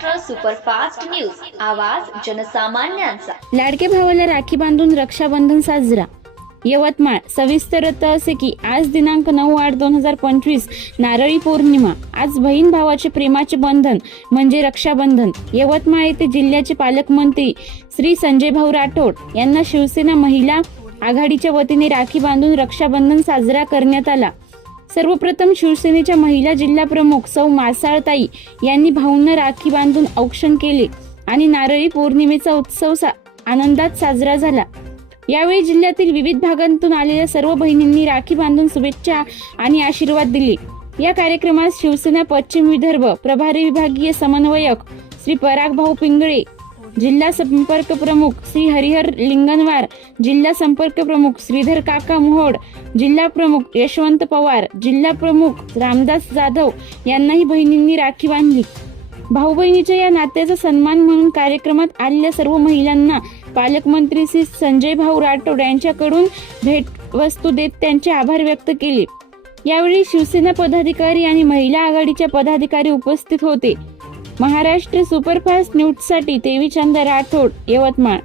Superfast news. आवाज जनसामान्यांचा. लाडके भावाला राखी बांधून रक्षाबंधन साजरा. यवतमाळ सविस्तर असे की आज दिनांक नऊ आठ दोन हजार पंचवीस नारळी पौर्णिमा. आज बहीण भावाचे प्रेमाचे बंधन म्हणजे रक्षाबंधन. यवतमाळ येथे जिल्ह्याचे पालकमंत्री श्री संजय भाऊ राठोड यांना शिवसेना महिला आघाडीच्या वतीने राखी बांधून रक्षाबंधन साजरा करण्यात आला. सर्वप्रथम शिवसेनेच्या महिला जिल्हाप्रमुख सौ मासाळताई यांनी भाऊंना राखी बांधून औक्षण केले आणि नारळी पौर्णिमेचा उत्सव सा- आनंदात साजरा झाला. यावेळी जिल्ह्यातील विविध भागांतून आलेल्या सर्व बहिणींनी राखी बांधून शुभेच्छा आणि आशीर्वाद दिले. या कार्यक्रमात शिवसेना पश्चिम विदर्भ प्रभारी विभागीय समन्वयक श्री पराग भाऊ पिंगळे जिल्हा संपर्क प्रमुख श्री हरिहर लिंगनवार जिल्हा संपर्क प्रमुख श्रीधर काका मोहोड जिल्हा प्रमुख यशवंत पवार जिल्हा प्रमुख रामदास जाधव यांनाही बहिणींनी राखी बांधली. भाऊ बहिणीच्या या नात्याचा सन्मान म्हणून कार्यक्रमात आलेल्या सर्व महिलांना पालकमंत्री श्री संजय भाऊ राठोड यांच्याकडून भेट वस्तू देत त्यांचे आभार व्यक्त केले. यावेळी शिवसेना पदाधिकारी आणि महिला आघाडीच्या पदाधिकारी उपस्थित होते. महाराष्ट्र सुपरफास्ट न्यूजसाठी देवीचंद राठोड यवतमाळ.